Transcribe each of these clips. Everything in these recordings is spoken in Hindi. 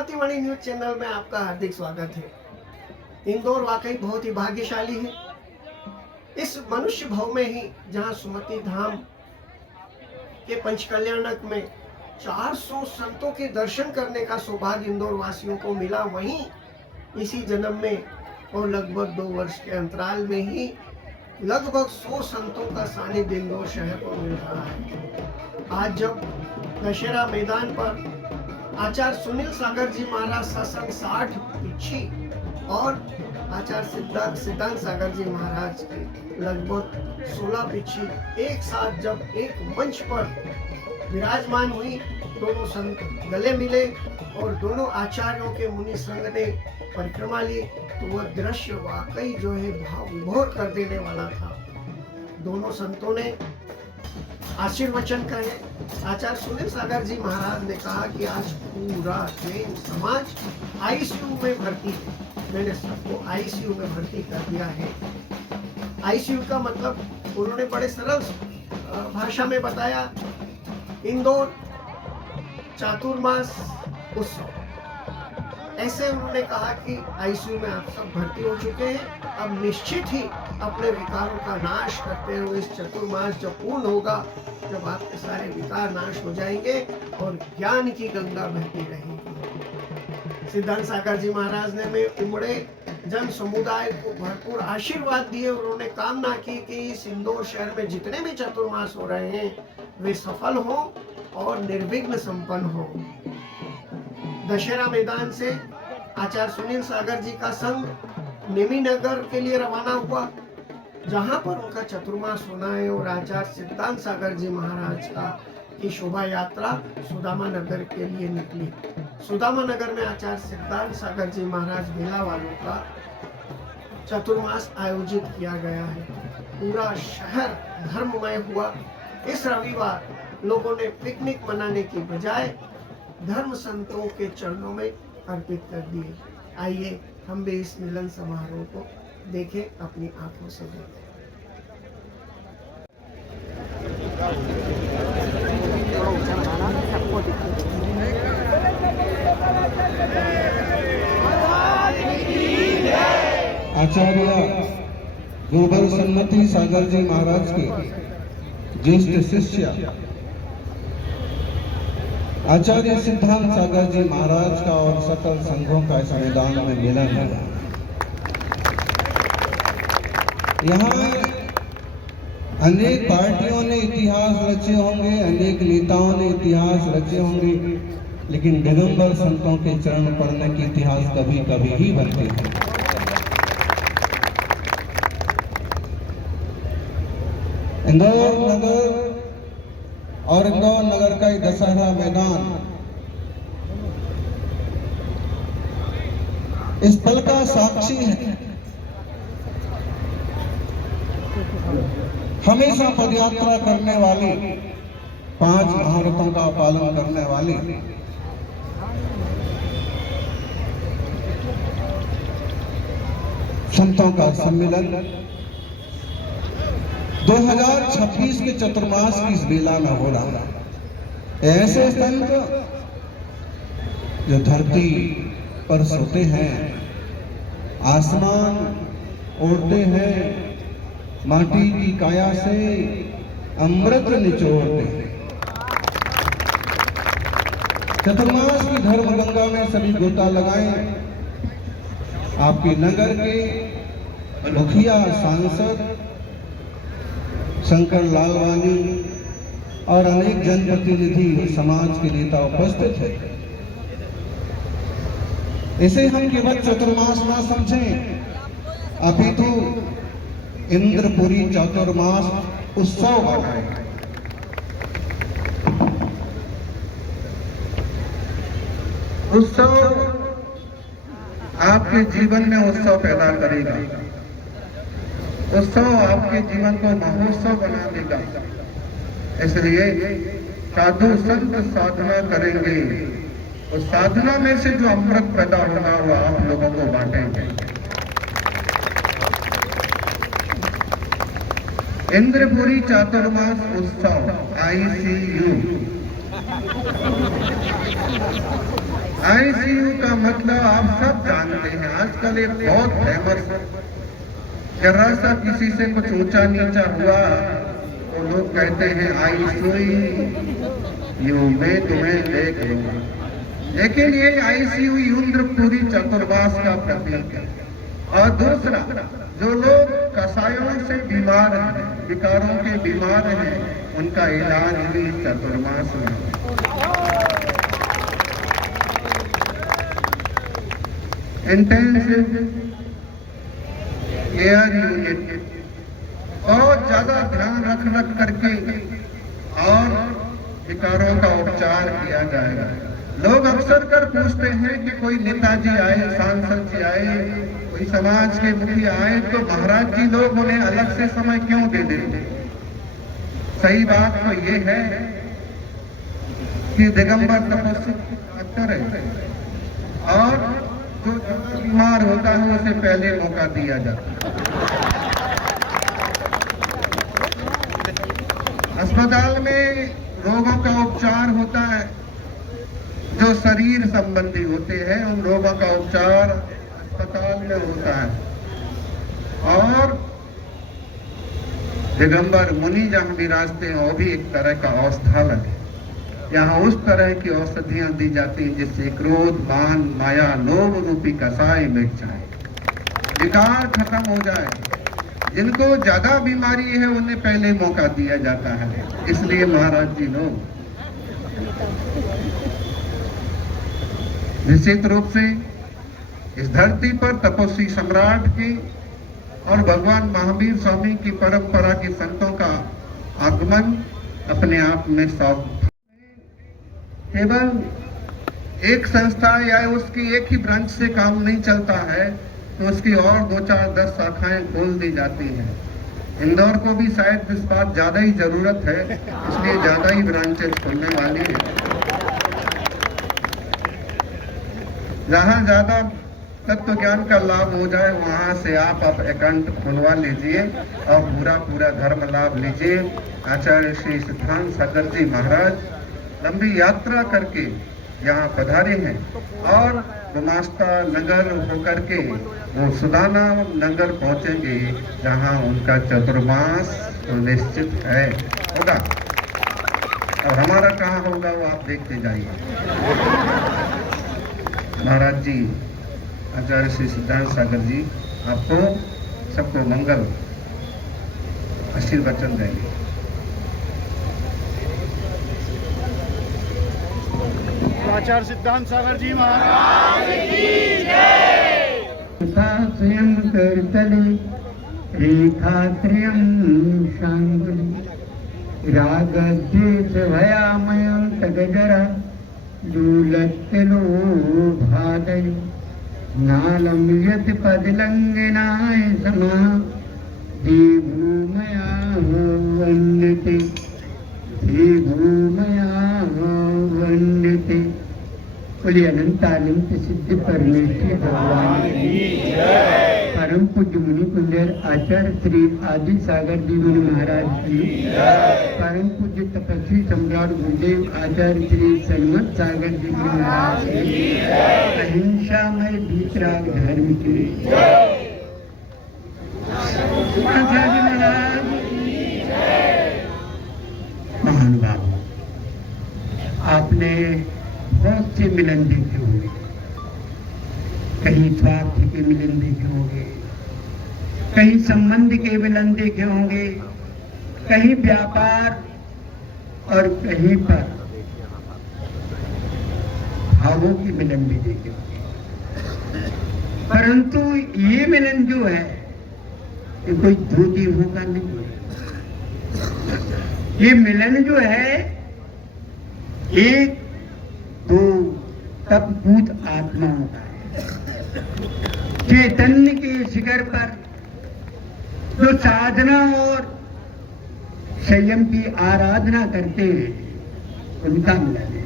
उन्नतिवाणी न्यूज चैनल में आपका हार्दिक स्वागत है। इंदौर वाकई बहुत ही भाग्यशाली है। इस मनुष्य भव में ही जहां सुमति धाम के पंचकल्याणक में 400 संतों के दर्शन करने का सौभाग्य इंदौर वासियों को मिला, वहीं इसी जन्म में और लगभग 2 वर्ष के अंतराल में ही लगभग 100 संतों का सानिध्य इंदौर शहर को मिल रहा है। आज जब दशहरा मैदान पर आचार्य सुनील सागर जी महाराज सत्संग 60 पिछी और आचार्य सिद्धांत सागर जी महाराज के लगभग 16 पिछी एक साथ जब एक मंच पर विराजमान हुई, दोनों संत गले मिले और दोनों आचार्यों के मुनि संघ ने परिक्रमा ली, तो वह दृश्य वाकई जो है भाव विभोर कर देने वाला था। दोनों संतों ने आशीर्वचन कहे। आचार्य सुनील सागर जी महाराज ने कहा कि आज पूरा जैन समाज आईसीयू में भर्ती है। मैंने सबको आईसीयू में भर्ती कर दिया है। आईसीयू का मतलब उन्होंने बड़े सरल भाषा में बताया, इंदौर चातुर्मास उत्सव। ऐसे उन्होंने कहा कि आईसीयू में आप सब भर्ती हो चुके हैं, अब निश्चित ही अपने विकारों का नाश करते हुए इस चतुर्मास जब पूर्ण होगा, जब आपके सारे विकार नाश हो जाएंगे और ज्ञान की गंगा बहती रहेगी। सिद्धांत सागर जी महाराज ने में उमड़े जन समुदाय को भरपूर आशीर्वाद दिए। उन्होंने कामना की कि इस इंदौर शहर में जितने भी चतुर्मास हो रहे हैं वे सफल हो और निर्विघ्न संपन्न हो। दशहरा मैदान से आचार्य सुनील सागर जी का संघ नेमी नगर के लिए रवाना हुआ, जहां पर उनका चतुर्मास होना है, और आचार्य सिद्धांत सागर जी महाराज का की शोभा यात्रा सुदामा नगर के लिए निकली। सुदामा नगर में आचार्य सिद्धांत सागर जी महाराज मेला वालों का चतुर्मास आयोजित किया गया है। पूरा शहर धर्ममय हुआ। इस रविवार लोगों ने पिकनिक मनाने की बजाय धर्म संतों के चरणों में अर्पित कर दिए। आइए हम भी इस मिलन समारोह को देखें, अपनी आंखों से देखें। आचार्य गुरुवर सन्मति सागर जी महाराज के ज्येष्ठ शिष्य आचार्य सिद्धांत सागर जी महाराज का और सकल संघों का इस मैदान में मिलन है। यहाँ अनेक पार्टियों ने इतिहास रचे होंगे, अनेक नेताओं ने इतिहास रचे होंगे, लेकिन दिगंबर संतों के चरण पड़ने के इतिहास कभी कभी ही बनते हैं। इंदौर नगर और इंदौर नगर का दशहरा मैदान इस पल का साक्षी है। हमेशा पदयात्रा करने वाली 5 महारथों का पालन करने वाली संतों का सम्मेलन 2026 के चतुर्मास की इस बेला में हो रहा है। ऐसे संत जो धरती पर सोते हैं, आसमान ओढ़ते हैं, माटी की काया से अमृत निचोड़ते हैं। चतुर्मास की धर्म गंगा में सभी गोता लगाएं। आपके नगर के मुखिया, सांसद शंकर लालवानी और अनेक जनप्रतिनिधि, समाज के नेता उपस्थित हैं। इसे हम केवल चतुर्मास ना समझें, अपितु इंद्रपुरी चतुर्मास उत्सव बनाएं। उत्सव आपके जीवन में उत्सव पैदा करेगा। उत्सव आपके जीवन को महोत्सव बना देगा। इसलिए साधु संत साधना करेंगे, उस साधना में से जो अमृत पैदा होगा वो आप लोगों को बांटेंगे। इंद्रपुरी चातुर्मास उत्सव ICU आईसीयू का मतलब आप सब जानते हैं। आजकल एक बहुत फेमस, जरा सा किसी से कुछ ऊंचा नीचा हुआ तो लोग कहते हैं आईसीयू में तुम्हें देख लूंगा। लेकिन ये आईसीयू इंद्रपुरी चतुर्मास का प्रतीक है। और दूसरा, जो लोग कसायों से बीमार हैं, विकारों के बीमार हैं, उनका इलाज भी चतुर्मास में है। इंटेंसिव केयर यूनिट बहुत ज्यादा ध्यान रख करके और विकारों का उपचार किया जाएगा। लोग अक्सर कर पूछते हैं कि कोई नेताजी आए, सांसद जी आए, कोई समाज के मुखिया आए तो महाराज जी लोग उन्हें अलग से समय क्यों दे देते। सही बात तो ये है कि दिगंबर तपस्वी डॉक्टर है और जो बीमार होता है उसे पहले मौका दिया जाता है। अस्पताल में रोगों का उपचार होता है, जो शरीर संबंधी होते हैं उन रोगों का उपचार अस्पताल में होता है। और दिगंबर मुनि जहां विराजते हैं वो भी एक तरह का औषधालय है। यहाँ उस तरह की औषधियां दी जाती हैं जिससे क्रोध, मान, माया, लोभ रूपी कसाय मिट जाए, विकार खत्म हो जाए। जिनको ज्यादा बीमारी है उन्हें पहले मौका दिया जाता है। इसलिए महाराज जी लोग निश्चित रूप से इस धरती पर तपस्वी सम्राट की और भगवान महावीर स्वामी की परंपरा के संतों का आगमन अपने आप में सौख। केवल एक संस्था या उसकी एक ही ब्रांच से काम नहीं चलता है तो उसकी और 2, 4, 10 शाखाएं खोल दी जाती हैं। इंदौर को भी शायद इस बात ज्यादा ही जरूरत है, इसलिए ज्यादा ही ब्रांचेस खुलने वाली है। जहां ज्यादा तत्व ज्ञान का लाभ हो जाए वहां से आप अकाउंट खुलवा लीजिए और पूरा धर्म लाभ लीजिए। आचार्य श्री सिद्धांत सागर जी महाराज लंबी यात्रा करके यहाँ पधारे हैं और गुमास्ता नगर होकर के वो सुदाना नगर पहुंचेंगे जहाँ उनका चतुर्मास तो निश्चित है होगा। और हमारा कहाँ होगा वो आप देखते जाइए। महाराज जी आचार्य श्री सिद्धांत सागर जी आपको सबको मंगल आशीर्वचन देंगे। आचार्य सिद्धांत सागर जी महाराज की जय। स्वयं करतले रेखा त्रयं शांगुली रागद्वेष भयामयं तगजरा लूलत्तलो भादय नालं यत् पदलंघनाय समः देवूमया वन्दते देवूमया वन्दते। बोलिए अनंतानंत सिद्ध परमेश्वर भगवान की जय। परम पूज्य मुनि कुंजर आचार्य श्री आदि सागर जी मुनि महाराज की जय। परम पूज्य तपस्वी सम्राट गुरुदेव आचार्य श्री सन्मत सागर जी मुनि महाराज की जय। अहिंसामय भीतराग धर्म की जय। आचार्य महाराज की जय। महानुभाव, आपने बहुत से मिलन देखे होंगे, कहीं स्वार्थ के मिलन देखे होंगे, कहीं संबंध के मिलन देखे होंगे, कहीं व्यापार और कहीं पर भावों के मिलन भी देखे होंगे। परंतु ये मिलन जो है ये कोई 2 देवों का नहीं है। ये मिलन जो है एक 2 तपभूत आत्माओं का है। चैतन्य के शिखर पर जो साधना और संयम की आराधना करते हैं उनका मिलन है।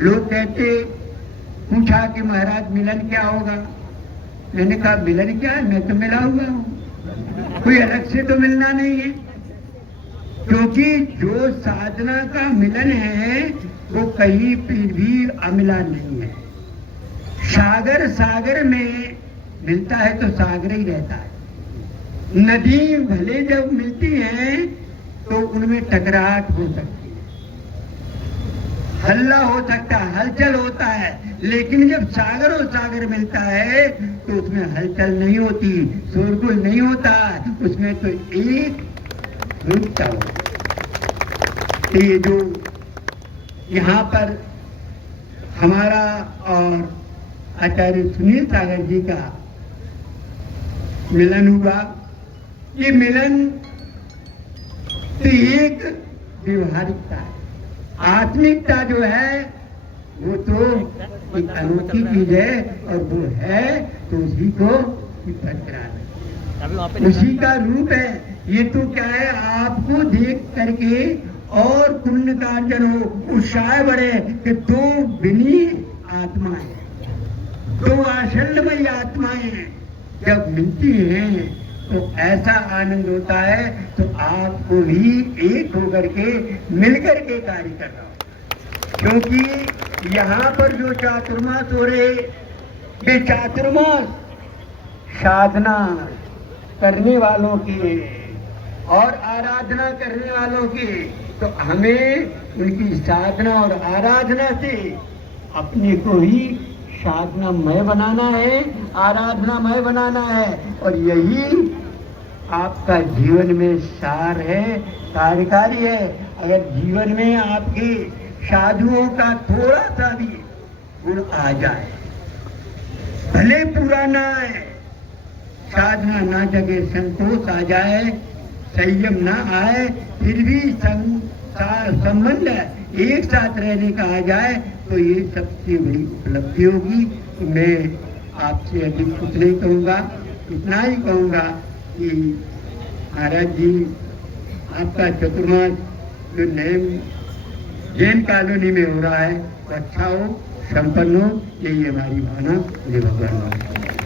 लोग कहते, पूछा कि महाराज मिलन क्या होगा? मैंने कहा मिलन क्या है, मैं तो मिला हुआ हूं, कोई अलग से तो मिलना नहीं है। क्योंकि जो साधना का मिलन है वो कहीं पर भी अमिला नहीं है। अगर सागर में मिलता है तो सागर ही रहता है। नदी भले जब मिलती हैं तो उनमें टकराहट हो सकती है, हल्ला हो सकता है, हलचल होता है, लेकिन जब सागर और सागर मिलता है तो उसमें हलचल नहीं होती, शोरगुल नहीं होता, उसमें तो एक रूपता होता है। तो ये जो यहाँ पर हमारा और आचार्य सुनील सागर जी का मिलन हुआ, ये मिलन तो एक व्यवहारिकता है, आत्मिकता जो है वो तो एक अनोखी चीज है, और वो है तो उसी को बरकरार, उसी का रूप है। ये तो क्या है, आपको देख करके और पुण्य का अर्जन हो, उत्साह बढ़े कि दो बिनी आत्माएं, दो आशंडमयी आत्माएं जब मिलती हैं तो ऐसा आनंद होता है। तो आपको भी एक होकर के मिलकर के कार्य करना हो, क्योंकि यहाँ पर जो चातुर्मास हो रहे, ये चातुर्मास साधना करने वालों की और आराधना करने वालों की, तो हमें उनकी साधना और आराधना से अपने को ही साधनामय बनाना है, आराधनामय बनाना है, और यही आपका जीवन में सार है, कार्यकारी है। अगर जीवन में आपके साधुओं का थोड़ा सा भी गुण आ जाए, भले पूरा ना आए, साधना ना जगे, संतोष आ जाए, संयम ना आए, फिर भी संबंध एक साथ रहने का आ जाए, तो ये सबसे बड़ी उपलब्धि होगी। तो मैं आपसे अधिक कुछ नहीं कहूँगा, इतना ही कहूँगा कि महाराज जी, आपका चतुर्मास जो नए जैन कॉलोनी में हो रहा है वो अच्छा हो, संपन्न हो, यही हमारी भावना। जय भगवान।